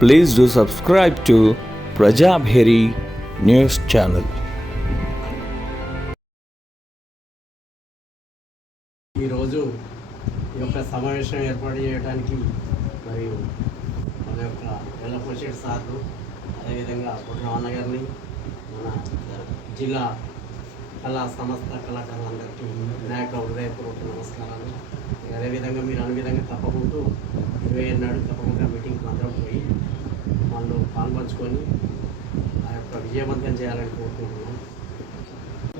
Please do subscribe to Prajabheri news channel. ఈరోజు ఈ యొక్క సమావేశం ఏర్పాటు చేయడానికి మరియు మన యొక్క వెల్లపూషెట్ సార్లు అదేవిధంగా పుట్టిన గారిని మన జిల్లా కళా సంస్థ కళాకారులందరికీ వినాయక హృదయపూర్వక నమస్కారాలు. అదేవిధంగా మీరు అనే విధంగా తప్పకుండా ఇరవై నాడు తప్పకుండా మీటింగ్కి అందరం పోయి వాళ్ళు పాల్పంచుకొని ఆ యొక్క విజయవంతం చేయాలని కోరుకుంటున్నాం.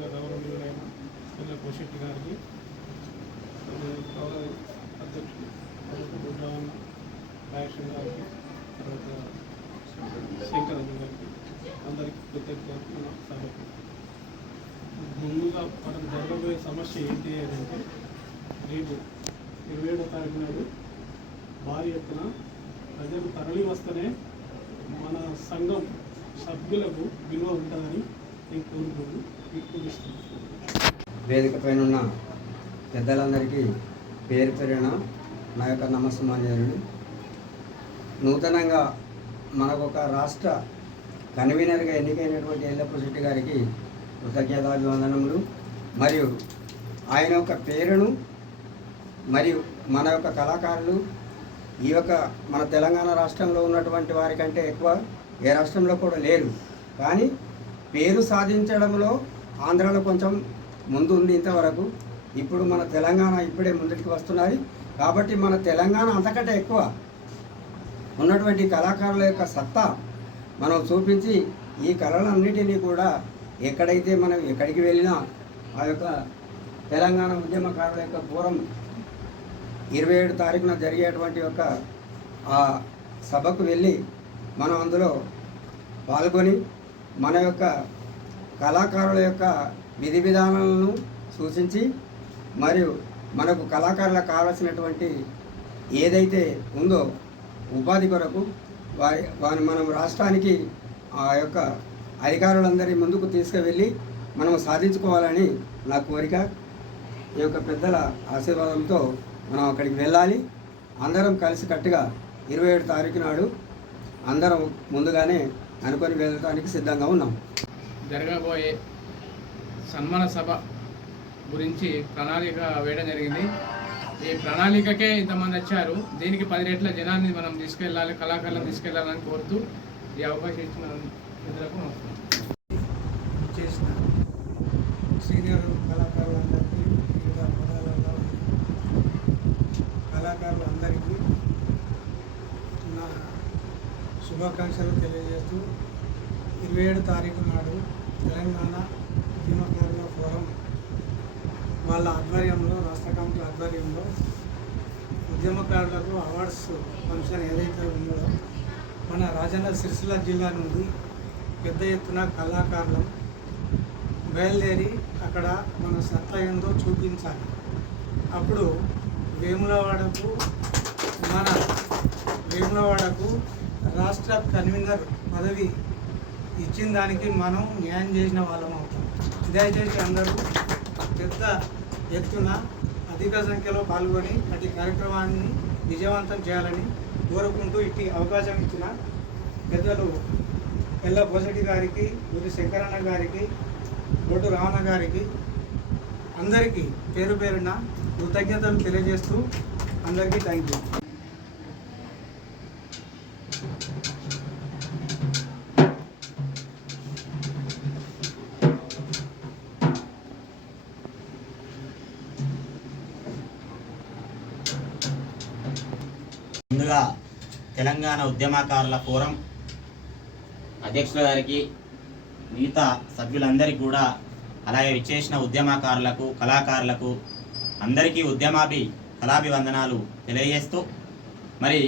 గౌరవనీయులైన కోశెట్టి గారికి గౌరవ అధ్యక్షుడు గారికి తర్వాత శంకరన్న గారికి అందరికీ కృతజ్ఞతలు ముందుగా మనం జరగబోయే సమస్య ఏంటి అని అంటే రేపు ఇరవై ఏడో తారీఖు నాడు భారీ ఎత్తున ప్రజలు తరలి వస్తేనే మన సంఘం సభ్యులకు విలువ ఉంటుందని నేను కోరుకుంటూ వేదిక పైన ఉన్న పెద్దలందరికీ పేరు పేరున నా యొక్క నమస్మాన్యాలు నూతనంగా మనకు ఒక రాష్ట్ర కన్వీనర్గా ఎన్నికైనటువంటి ఎల్లప్ప శెట్టి గారికి కృతజ్ఞతాభివందనములు. మరియు ఆయన యొక్క పేరును మరియు మన యొక్క కళాకారులు ఈ యొక్క మన తెలంగాణ రాష్ట్రంలో ఉన్నటువంటి వారికంటే ఎక్కువ ఏ రాష్ట్రంలో కూడా లేరు. కానీ పేరు సాధించడంలో ఆంధ్రాలో కొంచెం ముందు ఉంది ఇంతవరకు. ఇప్పుడు మన తెలంగాణ ఇప్పుడే ముందుకు వస్తున్నది. కాబట్టి మన తెలంగాణ అంతకంటే ఎక్కువ ఉన్నటువంటి కళాకారుల యొక్క సత్తా మనం చూపించి ఈ కళలన్నిటినీ కూడా ఎక్కడైతే మనం ఎక్కడికి వెళ్ళినా ఆ యొక్క తెలంగాణ ఉద్యమకారుల యొక్క పూర్వం ఇరవై ఏడు తారీఖున జరిగేటువంటి యొక్క ఆ సభకు వెళ్ళి మనం అందులో పాల్గొని మన యొక్క కళాకారుల యొక్క విధి విధానాలను సూచించి మరియు మనకు కళాకారులకు కావలసినటువంటి ఏదైతే ఉందో ఉపాధి కొరకు వారి వారి మనం రాష్ట్రానికి ఆ యొక్క అధికారులందరి ముందుకు తీసుకువెళ్ళి మనం సాధించుకోవాలని నా కోరిక. ఈ యొక్క పెద్దల ఆశీర్వాదంతో మనం అక్కడికి వెళ్ళాలి. అందరం కలిసి కట్టుగా ఇరవై ఏడు తారీఖు నాడు అందరం ముందుగానే అనుకొని వెళ్ళడానికి సిద్ధంగా ఉన్నాం. జరగబోయే సన్మాన సభ గురించి ప్రణాళిక వేయడం జరిగింది. ఈ ప్రణాళికకే ఇంతమంది వచ్చారు. దీనికి పది రెట్ల జనాన్ని మనం తీసుకెళ్ళాలి కళాకారులను తీసుకెళ్ళాలని కోరుతూ ఈ అవకాశం ఇచ్చిన ఇద్దరకు నమస్కారం చేసిన సీనియర్ కళాకారులందరికీ వివిధ పదాలలో కళాకారులందరికీ నా శుభాకాంక్షలు తెలియజేస్తూ ఇరవై ఏడు తారీఖు నాడు తెలంగాణ ఉద్యమకారుల ఫోరం వాళ్ళ ఆధ్వర్యంలో రాష్ట్ర కమిటీ ఆధ్వర్యంలో ఉద్యమకారులకు అవార్డ్స్ ఫంక్షన్ ఏదైతే ఉందో మన రాజన్న సిరిసిల్ల జిల్లా నుండి పెద్ద ఎత్తున కళాకారులం బయలుదేరి అక్కడ మన సత్తా ఏందో చూపించాలి. అప్పుడు వేములవాడకు మన వేములవాడకు రాష్ట్ర కన్వీనర్ పదవి ఇచ్చిన దానికి మనం న్యాయం చేసిన వాళ్ళం అవుతాం. దయచేసి అందరూ పెద్ద ఎత్తున అధిక సంఖ్యలో పాల్గొని అటు కార్యక్రమాన్ని విజయవంతం చేయాలని కోరుకుంటూ ఇట్టి అవకాశం ఇచ్చిన పెద్దలు ఎల్ల బోసటి గారికి గురి శంకరన్న గారికి బొడ్డు రావణ గారికి అందరికీ పేరు పేరున కృతజ్ఞతలు తెలియజేస్తూ అందరికీ థ్యాంక్ యూ ముందుగా తెలంగాణ ఉద్యమకారుల ఫోరం అధ్యక్షుల గారికి మిగతా సభ్యులందరికీ కూడా అలాగే విచ్చేసిన ఉద్యమకారులకు కళాకారులకు అందరికీ ఉద్యమాభి కళాభివందనాలు తెలియజేస్తూ మరి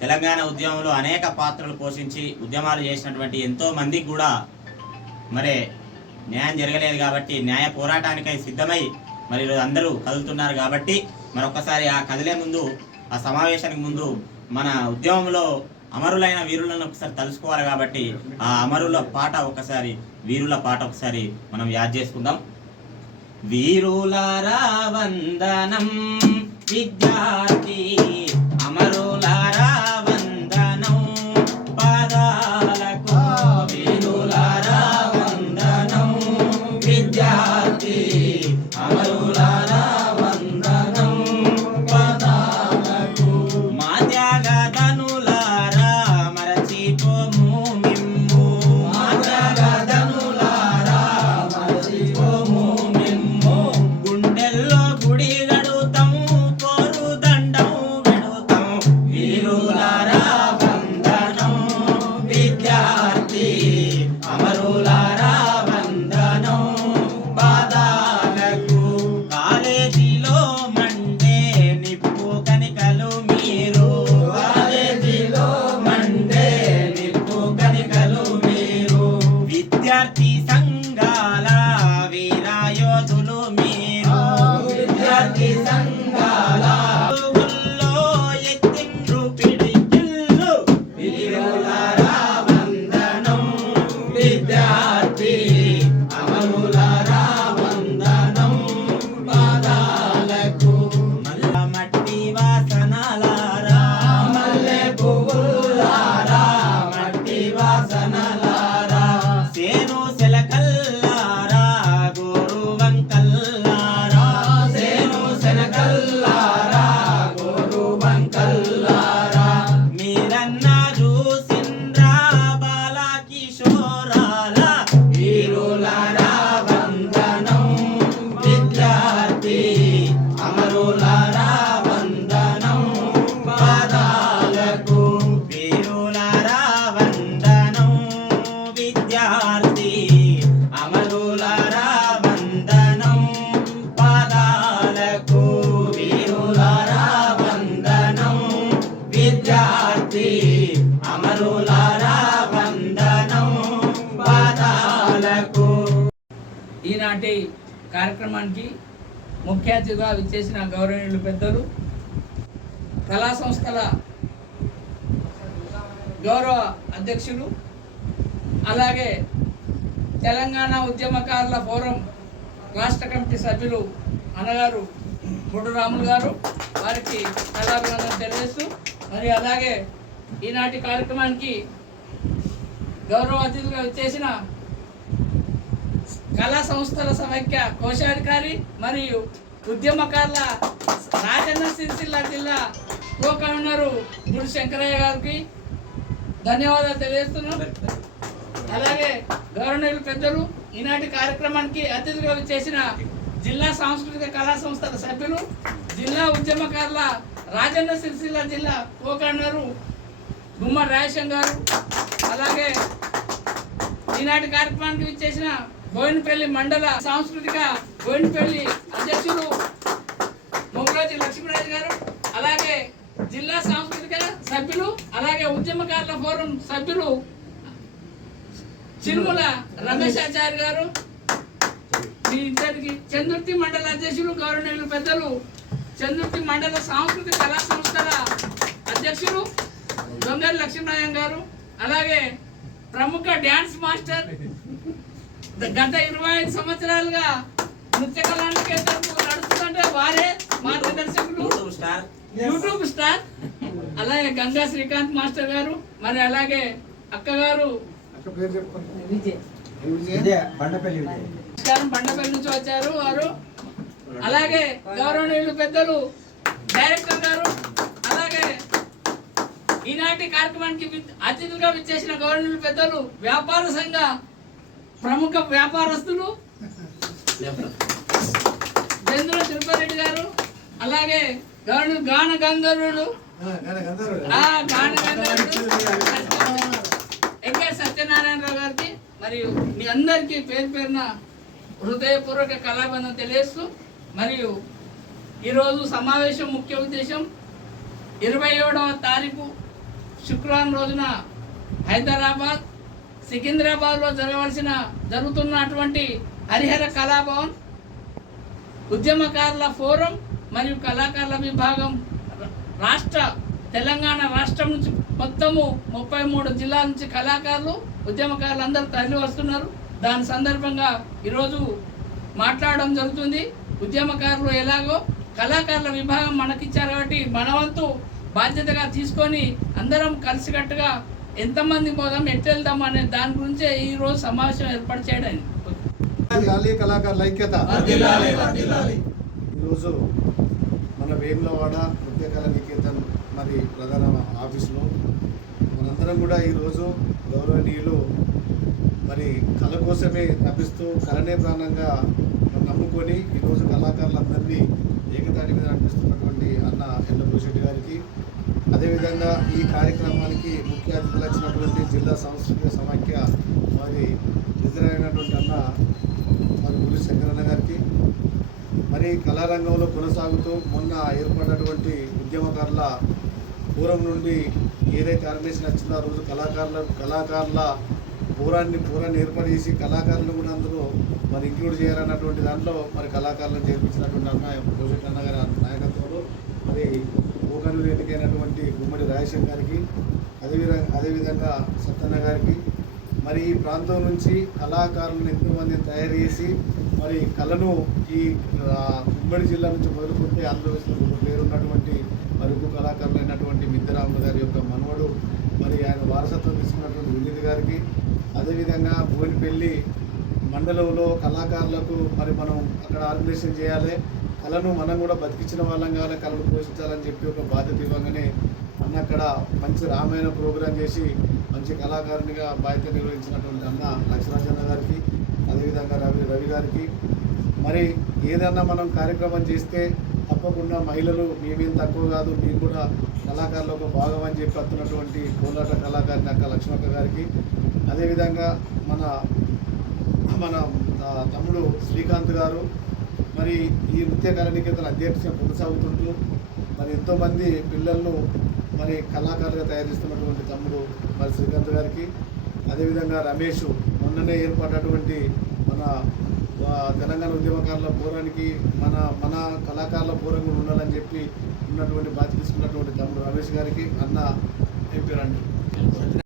తెలంగాణ ఉద్యమంలో అనేక పాత్రలు పోషించి ఉద్యమాలు చేసినటువంటి ఎంతో మందికి కూడా మరి న్యాయం జరగలేదు కాబట్టి న్యాయ పోరాటానికై సిద్ధమై మరి అందరూ కదులుతున్నారు కాబట్టి మరొకసారి ఆ కదిలే ముందు ఆ సమావేశానికి ముందు మన ఉద్యమంలో అమరులైన వీరులను ఒకసారి తలుసుకోవాలి కాబట్టి ఆ అమరుల పాట ఒకసారి వీరుల పాట ఒకసారి మనం యాద్ చేసుకుందాం. వీరులారా రావందనం విద్యార్థి ఈనాటి కార్యక్రమానికి ముఖ్య అతిథిగా విచ్చేసిన గౌరవనీయులు పెద్దలు కళా సంస్థల గౌరవ అధ్యక్షులు అలాగే తెలంగాణ ఉద్యమకారుల ఫోరం రాష్ట్ర కమిటీ సభ్యులు అన్నగారు బుడ్డు రాములు గారు వారికి కళాభివందనం తెలియజేస్తూ మరి అలాగే ఈనాటి కార్యక్రమానికి గౌరవ అతిథిగా విచ్చేసిన కళా సంస్థల సమైక్య కోశాధికారి మరియు ఉద్యమకారుల రాజన్న సిరిసిల్ల జిల్లా కో కన్వీనరు గుడి శంకరయ్య గారికి ధన్యవాదాలు తెలియజేస్తున్నాం. అలాగే గవర్నర్ పెద్దలు ఈనాటి కార్యక్రమానికి అతిథిగా చేసిన జిల్లా సాంస్కృతిక కళా సంస్థల సభ్యులు జిల్లా ఉద్యమకారుల రాజన్న సిరిసిల్ల జిల్లా కో కన్వీనరు గుమ్మ రాజేశం గారు అలాగే ఈనాటి కార్యక్రమానికి విచ్చేసిన బోయినపల్లి మండల సాంస్కృతిక బోయినపల్లి అధ్యక్షులు మొగరాజు లక్ష్మీరాజు గారు అలాగే జిల్లా సాంస్కృతిక సభ్యులు అలాగే ఉద్యమకారుల ఫోరం సభ్యులు చిరుమల రమేష్ ఆచార్య గారు మీ ఇద్దరికి చంద్రుతి మండల అధ్యక్షులు గౌరవనీయులు పెద్దలు చందుర్తి మండల సాంస్కృతిక కళా సంస్థల అధ్యక్షులు దొంగరి లక్ష్మీనారాయణ గారు అలాగే ప్రముఖ డ్యాన్స్ మాస్టర్ గత ఇరవై ఐదు సంవత్సరాలుగా నృత్య కళానికేతనకు నడుస్తుంటే వారే మార్గదర్శకులు. YouTube star. YouTube star. అలాగే గంగా శ్రీకాంత్ మాస్టర్ గారు మరి అలాగే అక్కగారు. బండపల్లి విజయ్. నమస్కారం బండపల్లి నుంచి వచ్చారు వారు. అలాగే గౌరవనీయులు పెద్దలు డైరెక్టర్ గారు అలాగే ఈనాటి కార్యక్రమానికి వి- అతిథులుగా విచ్చేసిన గౌరవనీయులు పెద్దలు వ్యాపార సంఘ ప్రముఖ వ్యాపారస్తులు చంద్ర తిరుపతిరెడ్డి గారు అలాగే గాన గంధర్వుడు ఆ, గాన ఎంకే సత్యనారాయణరావు గారికి మరియు మీ అందరికీ పేరు పేరున హృదయపూర్వక కళాబంధం తెలియజేస్తూ మరియు ఈరోజు సమావేశం ముఖ్య ఉద్దేశం ఇరవై ఏడవ తారీఖు శుక్రవారం రోజున హైదరాబాద్ సికింద్రాబాద్లో జరగవలసిన జరుగుతున్నటువంటి హరిహర కళాభవన్ ఉద్యమకారుల ఫోరం మరియు కళాకారుల విభాగం రాష్ట్ర తెలంగాణ రాష్ట్రం నుంచి మొత్తము ముప్పై మూడు జిల్లాల నుంచి కళాకారులు ఉద్యమకారులు అందరూ తరలి వస్తున్నారు. దాని సందర్భంగా ఈరోజు మాట్లాడడం జరుగుతుంది. ఉద్యమకారులు ఎలాగో కళాకారుల విభాగం మనకిచ్చారు కాబట్టి మన వంతు బాధ్యతగా తీసుకొని అందరం కలిసికట్టుగా ఎంతమంది పోదాం ఎట్టు వెళ్దాం అనే దాని గురించే ఈ రోజు సమావేశం ఏర్పాటు చేయడానికి లాలి కళాకారుల ఐక్యత ఈరోజు మన వేములవాడ నృత్య కళా నికేతన్ మరి ప్రధాన ఆఫీసులో మనందరం కూడా ఈరోజు గౌరవనీయులు మరి కళ కోసమే తప్పిస్తూ కళనే ప్రాణంగా నమ్ముకొని ఈరోజు కళాకారులందరినీ ఏకతాటి మీద నడిపిస్తున్నటువంటి అన్న ఎల్లభూషెడ్డి గారికి అదేవిధంగా ఈ కార్యక్రమానికి ముఖ్య అతిథులు వచ్చినటువంటి జిల్లా సాంస్కృతిక సమాఖ్య మరి ఎదురైనటువంటి అన్న మరి గురి శంకరన్న గారికి. మరి కళారంగంలో కొనసాగుతూ మొన్న ఏర్పడినటువంటి ఉద్యమకారుల పూర్వం నుండి ఏదైతే ఆర్గనైజేషన్ వచ్చిందో ఆ రోజు కళాకారుల కళాకారుల పూరాన్ని పూరాన్ని ఏర్పాటు చేసి కళాకారులు కూడా అందులో మరి ఇంక్లూడ్ చేయాలన్నటువంటి దాంట్లో మరి కళాకారులను చేర్పించినటువంటి అన్న భూషణ్ అన్న గారి నాయకత్వంలో మరి ఉపకరులు ఎన్నికైనటువంటి గుమ్మడి రాజశేఖర్ గారికి అదేవిధంగా అదేవిధంగా సత్తన్న గారికి మరి ఈ ప్రాంతం నుంచి కళాకారులను ఎంతమంది తయారు చేసి మరి కళను ఈ ఉమ్మడి జిల్లా నుంచి మొదలుకుంటే ఆంధ్రప్రదేశ్లో ఒక పేరున్నటువంటి మరుగు కళాకారులైనటువంటి మిద్దరాములు గారి యొక్క మనవడు మరి ఆయన వారసత్వం తీసుకున్నటువంటి వినీత్ గారికి అదేవిధంగా భువనపల్లి మండలంలో కళాకారులకు మరి మనం అక్కడ ఆర్గనైజేషన్ చేయాలి. కళను మనం కూడా బతికించిన వాళ్ళం కావాలి కళను పోషించాలని చెప్పి ఒక బాధ్యత ఇవ్వగానే అన్న అక్కడ మంచి రామాయణ ప్రోగ్రాం చేసి మంచి కళాకారునిగా బాధ్యత నిర్వహించినటువంటి అన్న లక్ష్మణచంద్ర గారికి అదేవిధంగా రవి రవి గారికి. మరి ఏదన్నా మనం కార్యక్రమం చేస్తే తప్పకుండా మహిళలు మేమేం తక్కువ కాదు మేము కూడా కళాకారులు ఒక భాగం అని చెప్పి అత్తున్నటువంటి కోలాట కళాకారిని అక్క లక్ష్మక్క గారికి. అదేవిధంగా మన మన తమ్ముడు శ్రీకాంత్ గారు మరి ఈ నృత్య కళానికేతన అధ్యక్ష కొనసాగుతుంటూ మరి ఎంతోమంది పిల్లలను మరి కళాకారులుగా తయారు చేస్తున్నటువంటి తమ్ముడు మరి శ్రీకాంత్ గారికి. అదేవిధంగా రమేష్ మొన్ననే ఏర్పడినటువంటి మన తెలంగాణ ఉద్యమకారుల పోరానికి మన మన కళాకారుల పూరం కూడా ఉండాలని చెప్పి ఉన్నటువంటి బాధ్యత తీసుకున్నటువంటి తమ్ముడు రమేష్ గారికి అన్న ఏం రండి